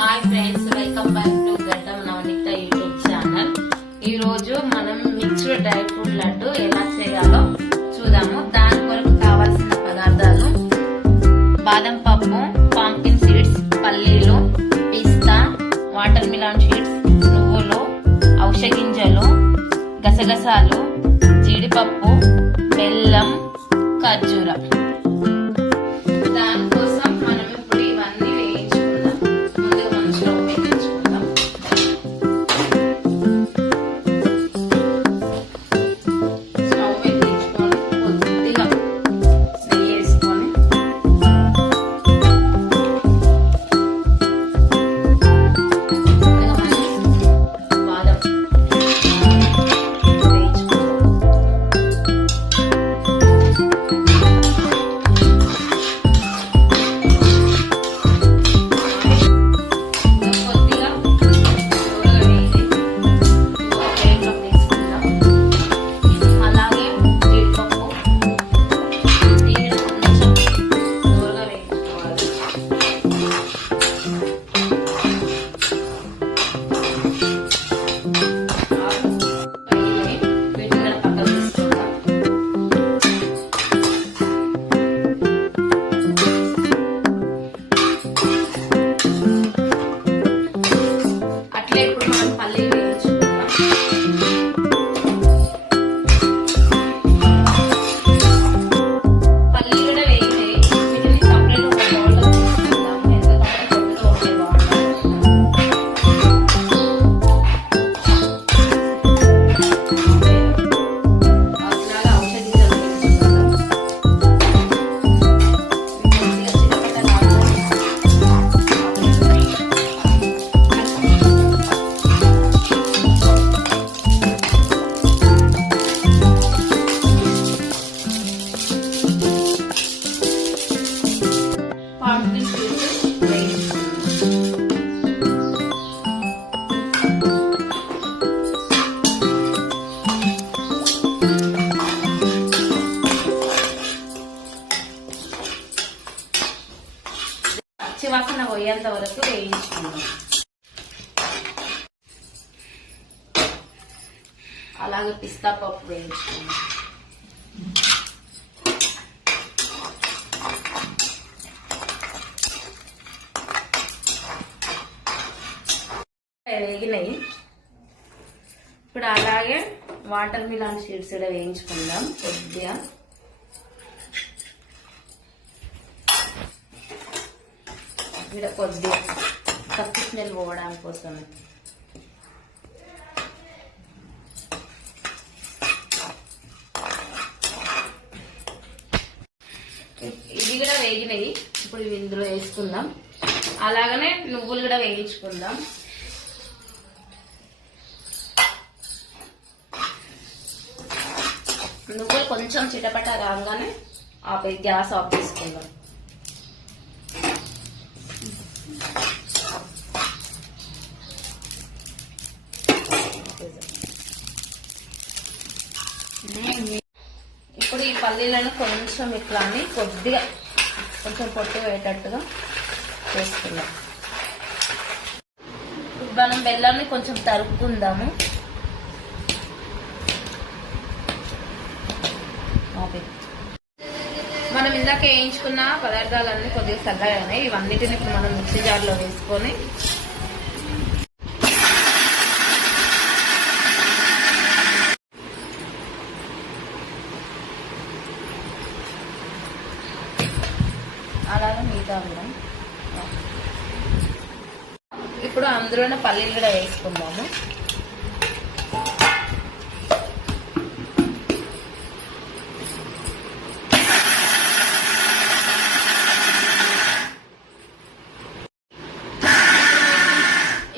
Hi friends, welcome back to గడ్డం Navanitha YouTube channel. ఈ రోజు మనం మిక్స్డ్ డ్రై ఫ్రూట్ లడ్డు ఎలా చేయాలో చూద్దాము. దాని కొరకు కావాల్సిన పదార్థాలు: బాదం పప్పు, పంకిన్ సీడ్స్, పల్లీలు, పిస్తా, వాటర్ మిలాన్ సీడ్స్, నువ్వులు, ఔషధ గింజలు, గసగసాలు, జీడిపప్పు, బెల్లం, ఖర్జూరం. దానికోసం మనం ఇప్పుడు ఇవన్నీ వేయించుకుందాం. ముందుగా మనం స్టవ్ వేయించుకుందాం. స్టవ్ వెలిగించుకొని కొద్దిగా నెయ్యి వేసుకొని బాదం పచ్చివాసన పోయేంత వరకు వేయించుకుందాం. అలాగే పిస్తా పప్పు వేయించుకుందాం. వేగినాయి. ఇప్పుడు అలాగే వాటర్ మిలాన్ సీడ్స్ కూడా వేయించుకుందాం కొద్దిగా. ఇక్కడ కొద్దిగా పచ్చి స్మెల్ పోవడానికి కోసం ఇది కూడా వేగినాయి. ఇప్పుడు ఇవి ఇందులో వేసుకుందాం. అలాగనే నువ్వులు కూడా వేయించుకుందాం. నువ్వులు కొంచెం చిటపట రాగానే గ్యాస్ ఆఫ్ చేసుకుందాం. ఇప్పుడు ఈ పల్లీలను కొంచెం ఇట్లా అని కొద్దిగా కొంచెం పొట్టు వేయటట్టుగా చేసుకుందాం. మనం బెల్లాన్ని కొంచెం తరుపుకుందాము. మనం ఇందాక వేయించుకున్న పదార్థాలన్నీ కొద్దిగా చల్లగానే ఇవన్నిటిని ఇప్పుడు మనం మిక్సీ జార్లో వేసుకొని అలాగే మిగతా కూడా ఇప్పుడు అందులోనే పల్లీలు కూడా వేసుకుందాము.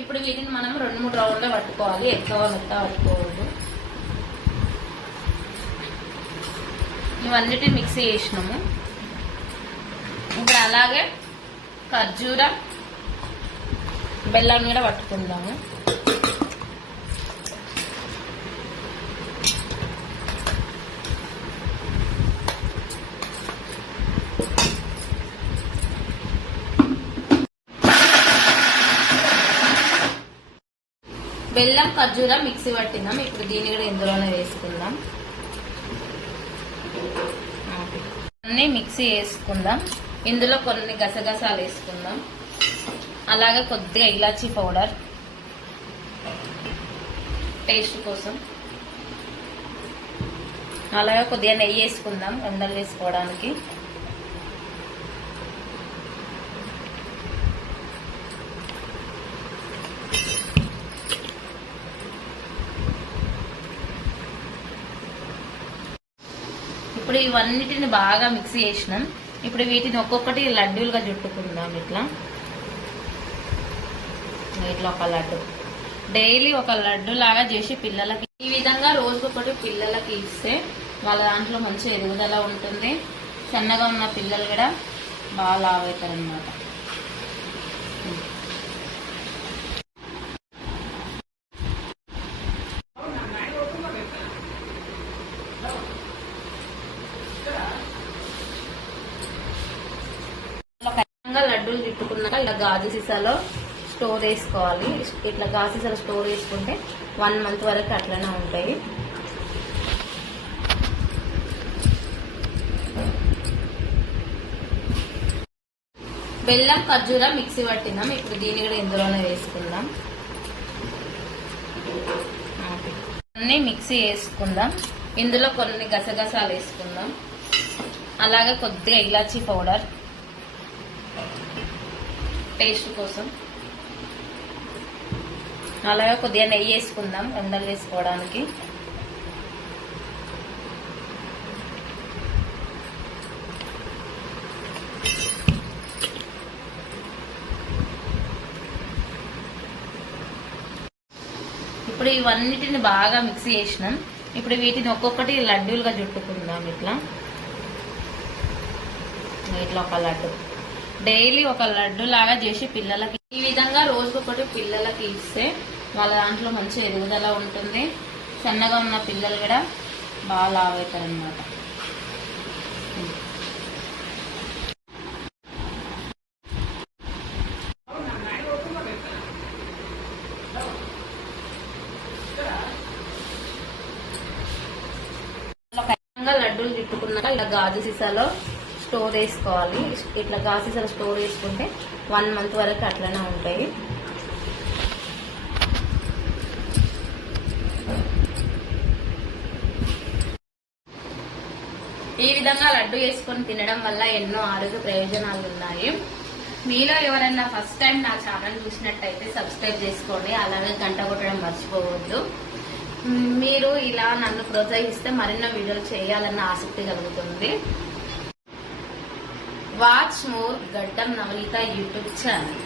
ఇప్పుడు వీటిని మనం 2-3 రౌండ్లో పట్టుకోవాలి. ఎక్కువ మెత్త పట్టుకోవద్దు. ఇవన్నిటిని మిక్సీ చేసినాము. ఇప్పుడు అలాగే ఖర్జూరం, బెల్లాన్ని కూడా పట్టుకుందాము. బెల్లం ఖర్జూర మిక్సీ పట్టినాం. ఇప్పుడు దీన్ని కూడా ఇందులోనే వేసుకుందాం. అన్ని మిక్సీ వేసుకుందాం. ఇందులో కొన్ని గసగసాలు వేసుకుందాం. అలాగే కొద్దిగా ఇలాచీ పౌడర్ టేస్ట్ కోసం. అలాగే కొద్దిగా నెయ్యి వేసుకుందాం ఉండలు వేసుకోవడానికి. ఇప్పుడు ఇవన్నిటిని బాగా మిక్సీ చేసినాం. ఇప్పుడు వీటిని ఒక్కొక్కటి లడ్డూలుగా చుట్టుకుందాం. ఇట్లా ఒక లడ్డు డైలీ ఒక లడ్డు లాగా చేసి పిల్లలకి ఈ విధంగా రోజుకొకటి పిల్లలకి ఇస్తే వాళ్ళ దాంట్లో మంచి ఎదుగుదల ఉంటుంది. సన్నగా ఉన్న పిల్లలు కూడా బాగా లావు అవుతారు అన్నమాట. లడ్డూలు తిట్టుకున్నాక ఇలా గాజు సీసాలో స్టోర్ వేసుకోవాలి. ఇట్లా గాజు సీసాలో స్టోర్ వేసుకుంటే 1 మంత్ వరకు అట్లనే ఉంటాయి. బెల్లం ఖర్జూర మిక్సీ పట్టినాం. ఇప్పుడు దీన్ని కూడా ఇందులోనే వేసుకుందాం. అన్ని మిక్సీ వేసుకుందాం. ఇందులో కొన్ని గసగసాలు వేసుకుందాం. అలాగే కొద్దిగా ఇలాచీ పౌడర్ టేస్ట్ కోసం. అలాగే కొద్దిగా నెయ్యి వేసుకుందాం ఉండలు వేసుకోవడానికి. ఇప్పుడు ఇవన్నిటిని బాగా మిక్సీ చేసినాం. ఇప్పుడు వీటిని ఒక్కొక్కటి లడ్డూలుగా చుట్టుకుందాం. ఇట్లా ఒక లడ్డు డైలీ ఒక లడ్డు లాగా చేసి పిల్లలకి ఈ విధంగా రోజుకొకటి పిల్లలకి ఇస్తే వాళ్ళ దాంట్లో మంచి ఎదుగుదల ఉంటుంది. సన్నగా ఉన్న పిల్లలు కూడా బాగా లావు అవుతారు అన్నమాట. లడ్డూలు తిట్టుకున్నాక ఇలా గాజు సీసాలో స్టోర్ వేసుకోవాలి. ఇట్లా గాజు సీసాలో స్టోర్ వేసుకుంటే 1 మంత్ వరకు అట్లనే ఉంటాయి. ఈ విధంగా లడ్డు వేసుకొని తినడం వల్ల ఎన్నో ఆరోగ్య ప్రయోజనాలు ఉన్నాయి. మీలో ఎవరైనా ఫస్ట్ టైం నా ఛానల్ చూసినట్టయితే సబ్స్క్రైబ్ చేసుకోండి. అలాగే గంట కొట్టడం మర్చిపోవద్దు. మీరు ఇలా నన్ను ప్రోత్సహిస్తే మరిన్నో వీడియోలు చేయాలన్న ఆసక్తి కలుగుతుంది. వాచ్ మోర్ గడ్డం నవనీత యూట్యూబ్ ఛానల్.